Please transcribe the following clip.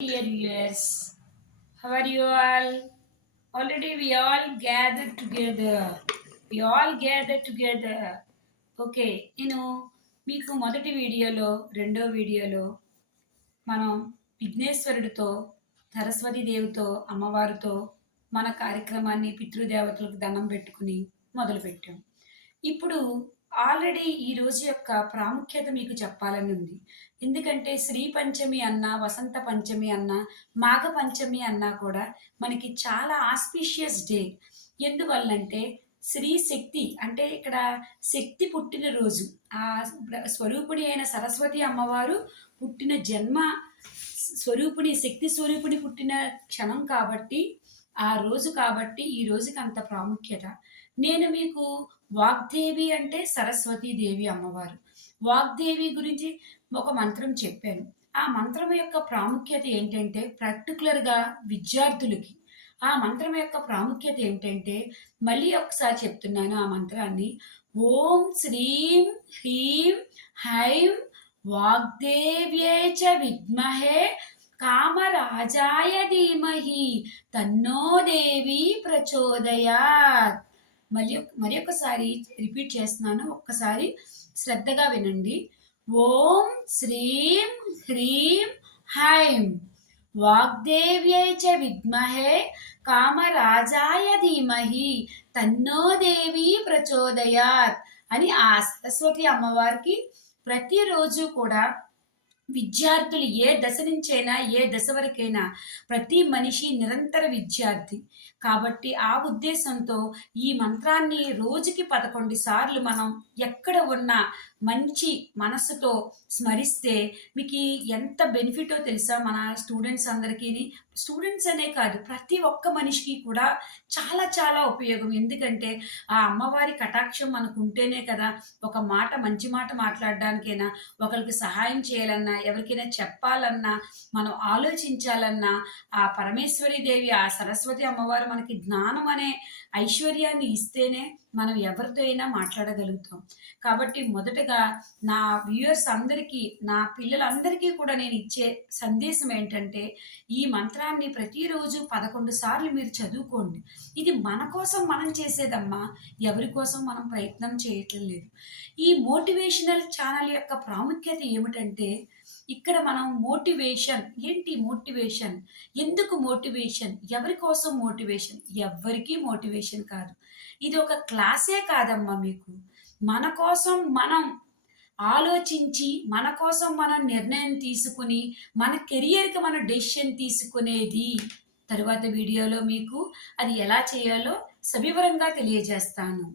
Dear viewers, how are you all? Already we all gathered together. We all gathered together. Okay, నేను మీకు మొదటి వీడియోలో రెండో వీడియోలో మనం విఘ్నేశ్వరుడితో సరస్వతి దేవితో అమ్మవారితో మన కార్యక్రమాన్ని పితృదేవతలకు దండం పెట్టుకుని మొదలుపెట్టాం. ఇప్పుడు ఆల్రెడీ ఈ రోజు యొక్క ప్రాముఖ్యత మీకు చెప్పాలని ఉంది. ఎందుకంటే శ్రీ పంచమి అన్నా, వసంత పంచమి అన్నా, మాఘ పంచమి అన్నా కూడా మనకి చాలా ఆస్పీషియస్ డే. ఎందువల్లంటే శ్రీ శక్తి అంటే ఇక్కడ శక్తి పుట్టినరోజు. ఆ స్వరూపిణి అయిన సరస్వతి అమ్మవారు పుట్టిన జన్మ స్వరూపిణి, శక్తి స్వరూపిణి పుట్టిన క్షణం కాబట్టి, ఆ రోజు కాబట్టి ఈ రోజుకి అంత ప్రాముఖ్యత. నేను మీకు వాగ్దేవి అంటే సరస్వతీదేవి అమ్మవారు. వాగ్దేవి గురించి ఒక మంత్రం చెప్పాను. ఆ మంత్రం యొక్క ప్రాముఖ్యత ఏంటంటే పర్టికులర్‌గా విద్యార్థులకి. ఆ మంత్రం యొక్క ప్రాముఖ్యత ఏంటంటే మళ్ళీ ఒకసారి చెప్తున్నాను ఆ మంత్రాన్ని. ఓం శ్రీం హ్రీం హైం వాగ్దేవ్యై చ విద్మహే కామరాజాయ ధీమహి తన్నో దేవి ప్రచోదయాత్. మరి ఒకసారి రిపీట్ చేస్తున్నాను, ఒక్కసారి శ్రద్ధగా వినండి. ఓం శ్రీం హ్రీం హైం వాగ్దేవ్యై చ విద్మహే కామరాజాయ ధీమహి తన్నో దేవి ప్రచోదయాత్ అని ఆ సరస్వతి అమ్మవారికి ప్రతిరోజు కూడా విద్యార్థులు ఏ దశ నుంచైనా ఏ దశ వరకైనా ప్రతి మనిషి నిరంతర విద్యార్థి కాబట్టి ఆ ఉద్దేశంతో ఈ మంత్రాన్ని రోజుకి 11 సార్లు మనం ఎక్కడ ఉన్నా మంచి మనసుతో స్మరిస్తే మీకు ఎంత బెనిఫిటో తెలుసా? మన స్టూడెంట్స్ అందరికీ, స్టూడెంట్స్ అనే కాదు ప్రతి ఒక్క మనిషికి కూడా చాలా చాలా ఉపయోగం. ఎందుకంటే ఆ అమ్మవారి కటాక్షం మనకు ఉంటేనే కదా ఒక మాట, మంచి మాట మాట్లాడడానికైనా, ఒకరికి సహాయం చేయాలన్నా, ఎవరికైనా చెప్పాలన్నా, మనం ఆలోచించాలన్నా ఆ పరమేశ్వరి దేవి, ఆ సరస్వతి అమ్మవారు మనకి జ్ఞానం అనే ఐశ్వర్యాన్ని ఇస్తేనే మనం ఎవరితో అయినా మాట్లాడగలుగుతాం. కాబట్టి మొదటగా నా వ్యూయర్స్ అందరికీ, నా పిల్లలందరికీ కూడా నేను ఇచ్చే సందేశం ఏంటంటే ఈ మంత్రాన్ని ప్రతిరోజు 11 సార్లు మీరు చదువుకోండి. ఇది మన కోసం మనం చేసేదమ్మా, ఎవరి కోసం మనం ప్రయత్నం చేయటం లేదు. ఈ మోటివేషనల్ ఛానల్ యొక్క ప్రాముఖ్యత ఏమిటంటే ఇక్కడ మనం మోటివేషన్ ఏంటి? మోటివేషన్ ఎందుకు? మోటివేషన్ ఎవరి కోసం? మోటివేషన్ ఎవ్వరికీ మోటివేషన్ కాదు. ఇది ఒక క్లాసే కాదమ్మా మీకు. మన కోసం మనం ఆలోచించి, మన కోసం మనం నిర్ణయం తీసుకుని, మన కెరియర్‌కి మనం డెసిషన్ తీసుకునేది. తరువాత వీడియోలో మీకు అది ఎలా చేయాలో సవివరంగా తెలియజేస్తాను.